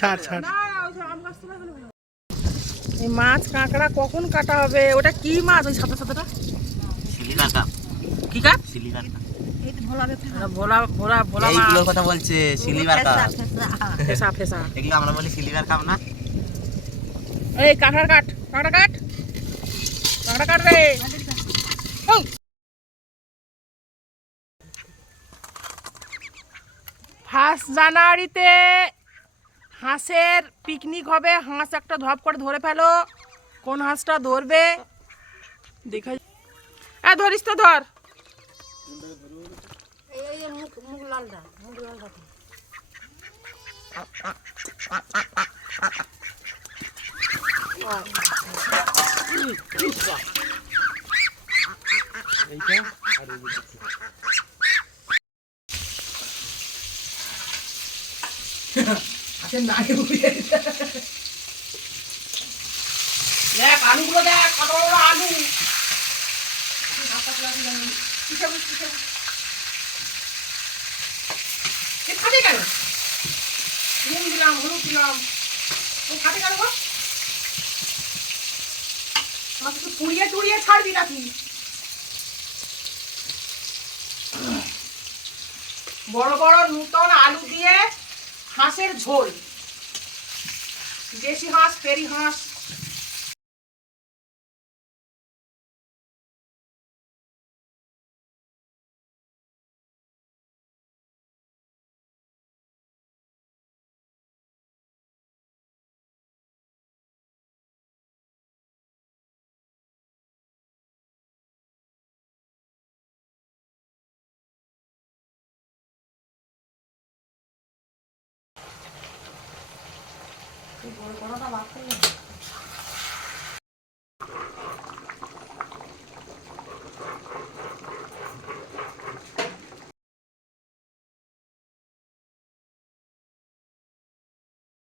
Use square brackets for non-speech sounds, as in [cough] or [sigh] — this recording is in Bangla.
ছাড় ছাড়। এই মাছ কাঁকড়া কখন কাটা হবে? ওটা কি মাছ? ওই সাদা সাদাটা? কি কাপ ভোলা ভোলা ভোলা মাছ। কথা বলছে সিলিভার কাপ ফেসা ফেসা। এগুলো আমরা বলি সিলিভার কাপ না? এই কাঁকড়া কাট কাঁকড়া কাট কাঁকড়া কাট রে। ফার্স্ট জানুয়ারিতে হাঁসের পিকনিক হবে। হাঁস একটা ধপ করে ধরে ফেলো। কোন হাঁসটা ধরবে? দেখা এ, ধরিস তো, ধর। [laughs] দেখ, আলুগুলো দেখ, কত বড় আলু। ফাটে কেন? নুন দিলাম, হলুদ দিলাম। ফাটে কেন গো? পুড়িয়ে টুড়িয়ে ছাড়বি নাকি? বড় বড় নূতন আলু দিয়ে হাঁসের ঝোল। দেশি হাঁস ফেরি হাঁস 뭘 걸어다 막 끌려.